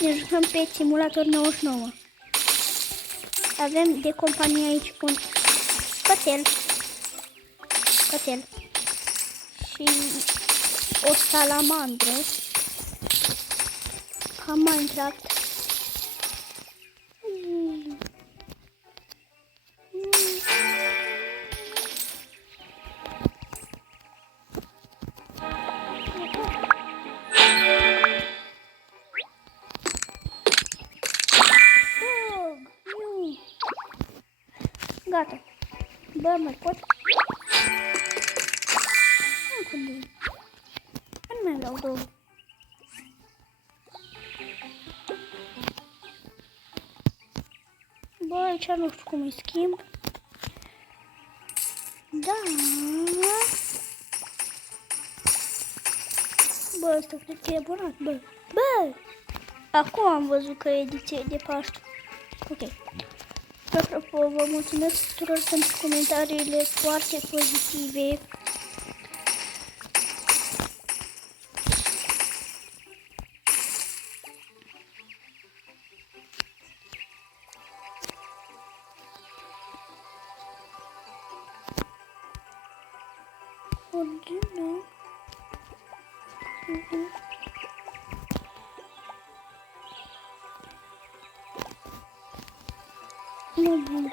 Ne jucăm pe simulator 99. Avem de companie aici un cățel și o salamandră ca Minecraft. Gata. Bă, mai pot? Încă două. Nu mai vreau două. Bă, aici nu știu cum îi schimb. Da. Bă, ăsta cred că e abonat, bă. Bă! Acum am văzut că e ediție de Paște. Ok. Apropo, vă mulțumesc tuturor pentru comentariile foarte pozitive. Nu bun.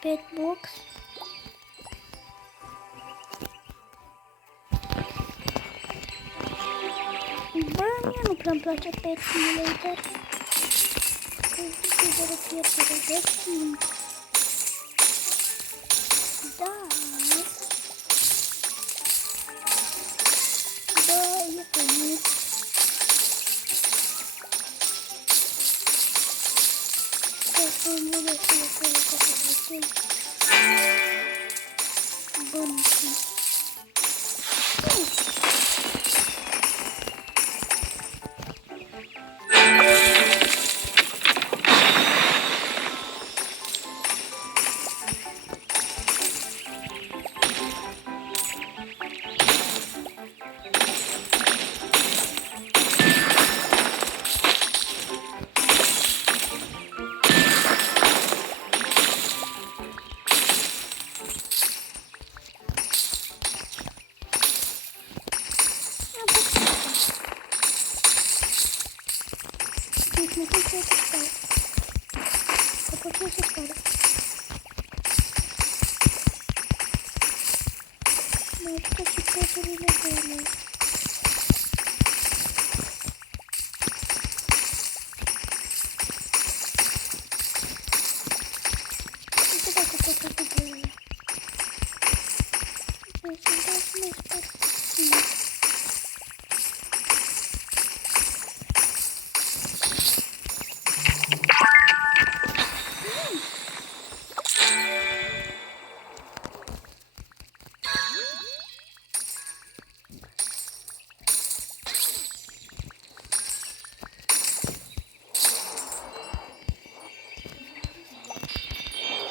Pet box. Bă, mie nu prea-mi place Pet Simulator. Că zic de fiecare de schimb. Da. Bă, e bun. Bun.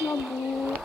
Mabu.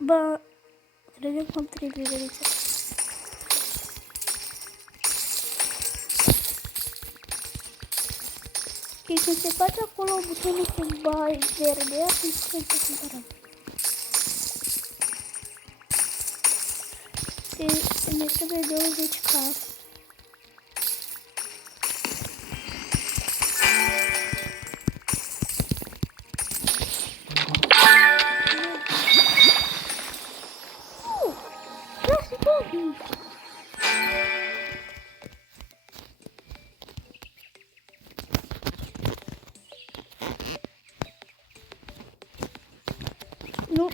Bă, cred că am trebuie de aici. Și când se face acolo butonul cu bai verde, atunci trebuie să cumpărăm. Ne trebuie 20 case. Nu,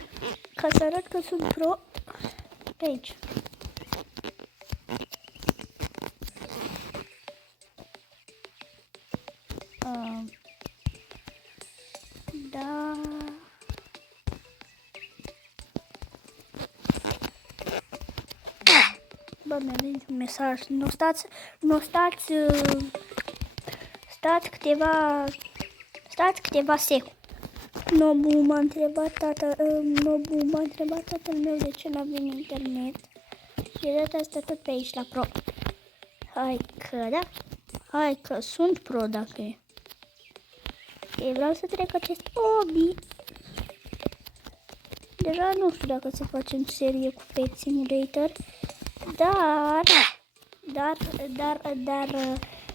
ca să arăt că sunt pro, pe aici. Da. Bă, mi-a venit un mesaj. Stați câteva secunde. Nobu m-a întrebat tatăl meu de ce n-a venit internet. De data asta tot pe aici la pro. Hai că sunt pro dacă e. Vreau să trec acest hobby. Deja nu știu dacă se face în serie cu Pet Simulator. Dar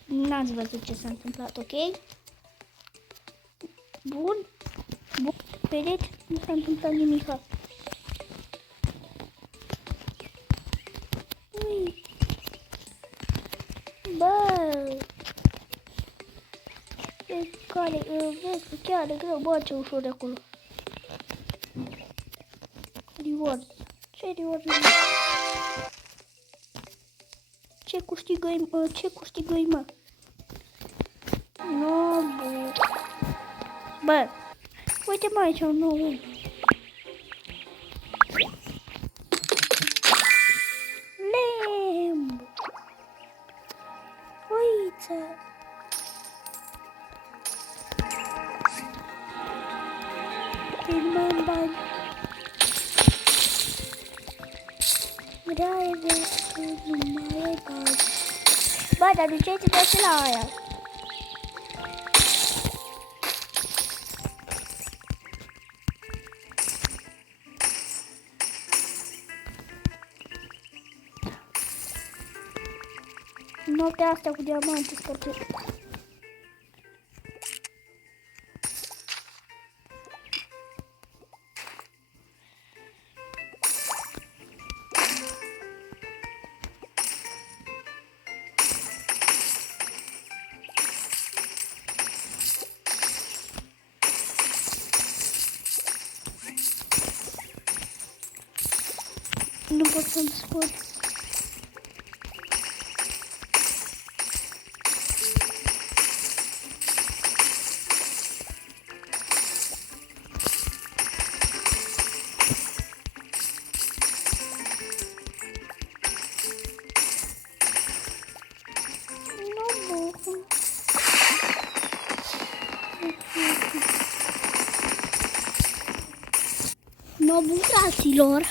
n-ați văzut ce s-a întâmplat, ok? Bun. Vedeți? Nu s-a întâmplat nimic. Bă! Vezi că chiar e greu, bă, ce ușor de acolo. Reward. Ce reward? Ce câștigăi, mă? Nobu. Bă, uite mă aici un nou. Lemb. Uite. Filmăm bani. Nu mai e bani. Bă, dar duceți-vă și la aia. Noaptea asta cu diamanti sportive. Nu pot să-mi scot. Nobu, fraților.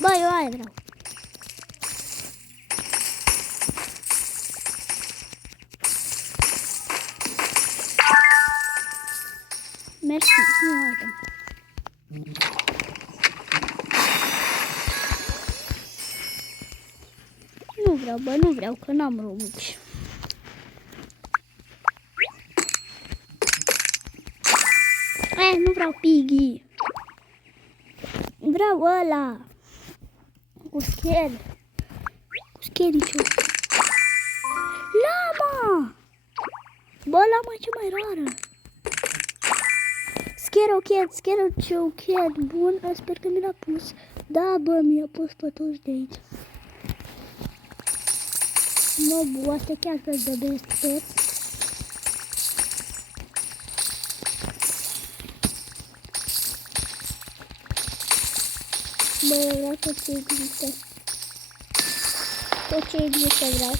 Bă, eu aia vreau. Mersi, nu mai Nu vreau, bă, nu vreau, că n-am robuci. Nu vreau Piggy. Vreau ăla. Cu schel. Cu scheliciu. Lama! Bă, lama e cea mai rară. Scarrow Cat. Bun, sper că mi l-a pus. Da, bă, mi-a pus pe toți de aici. Nobu, asta chiar că de best pet. Bă, eu vreau tot ce există. Tot ce există vreau.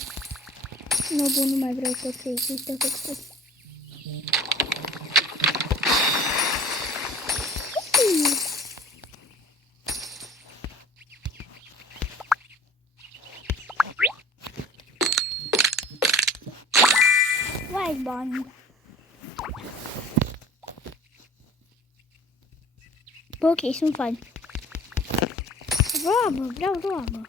Nobu, nu mai vreau tot ce există. Vai, bani. Bă, ok, sunt fain. Vreau roabă.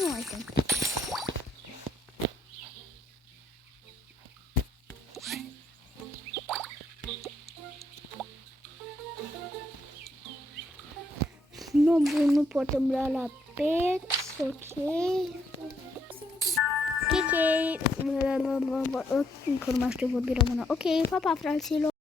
Nu mai sunt. Nu pot îmbla la pets, ok. Ok, încă nu mai știu vorbi română. Ok, pa, pa, fraților.